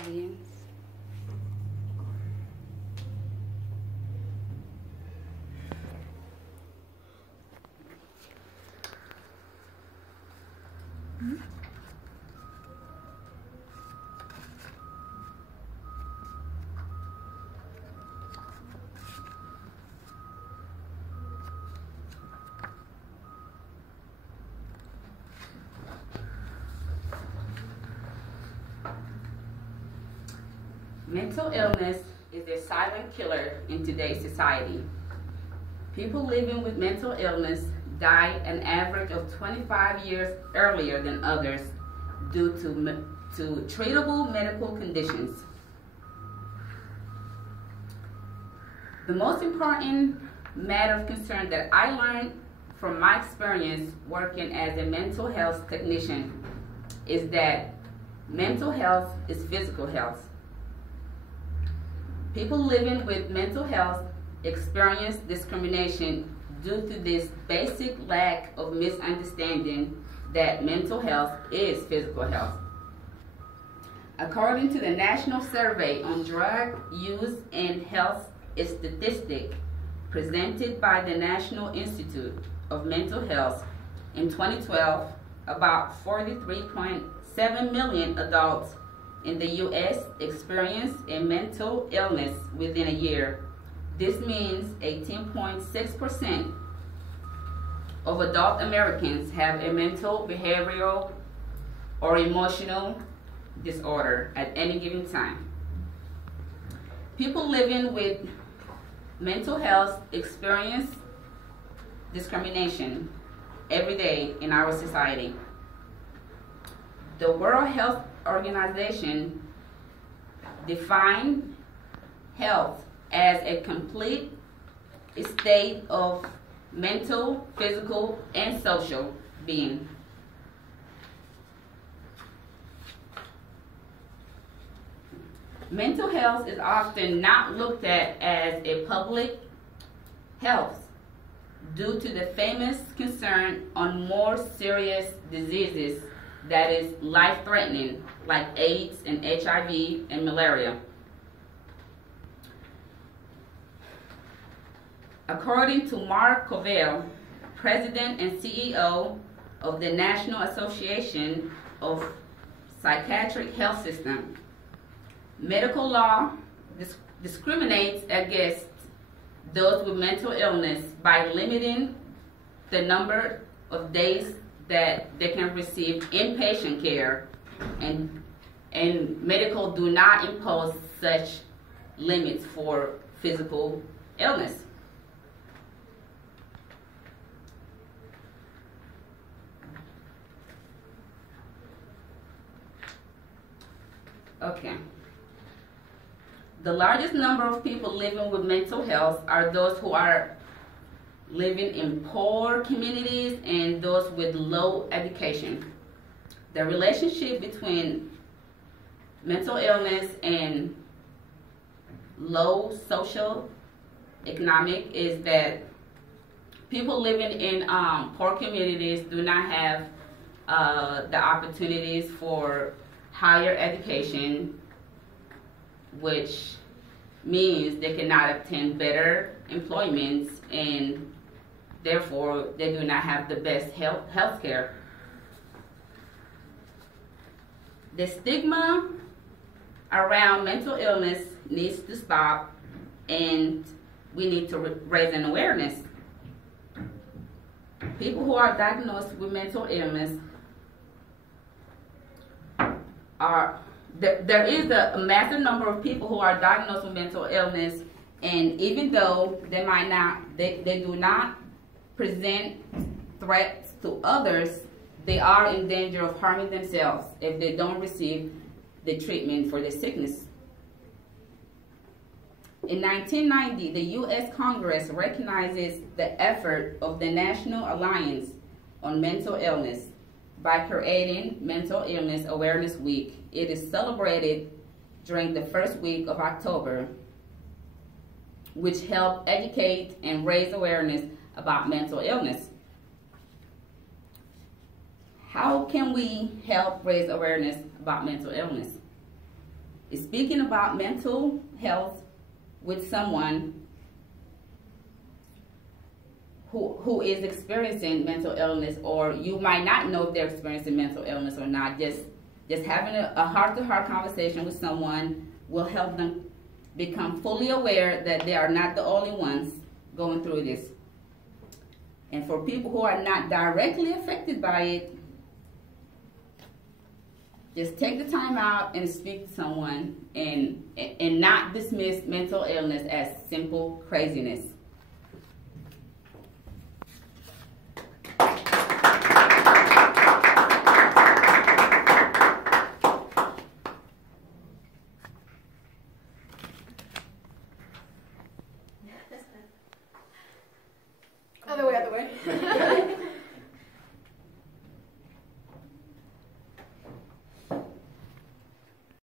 audience. Mental illness is a silent killer in today's society. People living with mental illness die an average of 25 years earlier than others due to treatable medical conditions. The most important matter of concern that I learned from my experience working as a mental health technician is that mental health is physical health. People living with mental health experience discrimination due to this basic lack of misunderstanding that mental health is physical health. According to the National Survey on Drug Use and Health Statistics presented by the National Institute of Mental Health in 2012, about 43.7 million adults in the U.S. experienced a mental illness within a year. This means 18.6% of adult Americans have a mental, behavioral, or emotional disorder at any given time. People living with mental health experience discrimination every day in our society. The World Health Organization defines health as a complete state of mental, physical, and social being. Mental health is often not looked at as a public health due to the famous concern on more serious diseases that is life-threatening, like AIDS and HIV and malaria. According to Mark Covell, President and CEO of the National Association of Psychiatric Health Systems, medical law discriminates against those with mental illness by limiting the number of days that they can receive inpatient care, and medical do not impose such limits for physical illness. Okay. The largest number of people living with mental health are those who are living in poor communities and those with low education. The relationship between mental illness and low social economic is that people living in poor communities do not have the opportunities for higher education, which means they cannot obtain better employment, and therefore they do not have the best health care. The stigma around mental illness needs to stop, and we need to raise an awareness. People who are diagnosed with mental illness there is a massive number of people who are diagnosed with mental illness, and even though they do not present threats to others, they are in danger of harming themselves if they don't receive the treatment for the sickness. In 1990, the U.S. Congress recognizes the effort of the National Alliance on Mental Illness by creating Mental Illness Awareness Week. It is celebrated during the first week of October, which help educate and raise awareness about mental illness. How can we help raise awareness about mental illness? Speaking about mental health with someone who is experiencing mental illness, or you might not know if they're experiencing mental illness or not, just having a heart-to-heart conversation with someone will help them become fully aware that they are not the only ones going through this. And for people who are not directly affected by it, just take the time out and speak to someone and not dismiss mental illness as simple craziness.